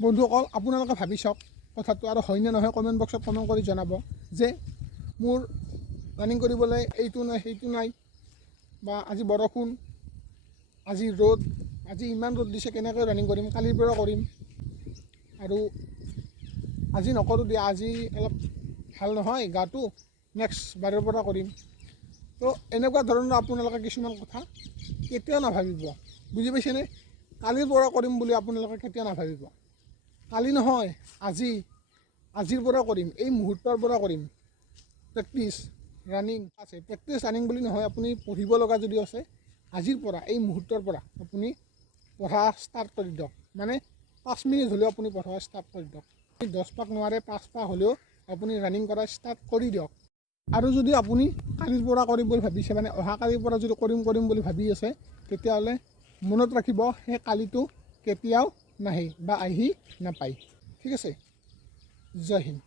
বন্ধুসকল আপোনালোকে ভাবি চাওক কথাটো আৰু হয়নে নহয় কমেণ্ট বক্সত কমেণ্ট কৰি জনাব যে মোৰ ৰানিং কৰিবলৈ এইটো নাই সেইটো নাই বা আজি বৰষুণ আজি ৰ'দ আজি ইমান ৰ'দ দিছে কেনেকৈ ৰানিং কৰিম কালিৰ পৰা কৰিম আৰু আজি নকৰোঁ দিয়া আজি অলপ ভাল নহয় গাটো নেক্সট বাৰৰ পৰা কৰিম তো এনেকুৱা ধৰণৰ আপোনালোকে কিছুমান কথা কেতিয়াও নাভাবিব বুজি পাইছেনে কালিৰ পৰা কৰিম বুলি আপোনালোকে কেতিয়াও নাভাবিব কালি নহয় আজিৰ পৰা কৰিম এই মুহূৰ্তৰ পৰা কৰিম প্ৰেক্টিছ ৰানিং আছে প্ৰেক্টিছ ৰানিং বুলি নহয় আপুনি পঢ়িব লগা যদি আছে আজিৰ পৰা এই মুহূৰ্তৰ পৰা আপুনি পঢ়া ষ্টাৰ্ট কৰি দিয়ক মানে 5 মিনিট হ'লেও আপুনি পঢ়া ষ্টাৰ্ট কৰি দিয়ক 10 পাক নোৱাৰে 5 পাক হ'লেও আপুনি ৰানিং কৰা ষ্টাৰ্ট কৰি দিয়ক আৰু যদি আপুনি কালিৰ পৰা কৰিম বুলি ভাবিছে মানে অহাকালিৰ পৰা যদি কৰিম বুলি ভাবি আছে তেতিয়াহ'লে মনত ৰাখিব সেই কালিটো কেতিয়াও নাহে বা আহি নাপায় ঠিক আছে জয় হিন্দ।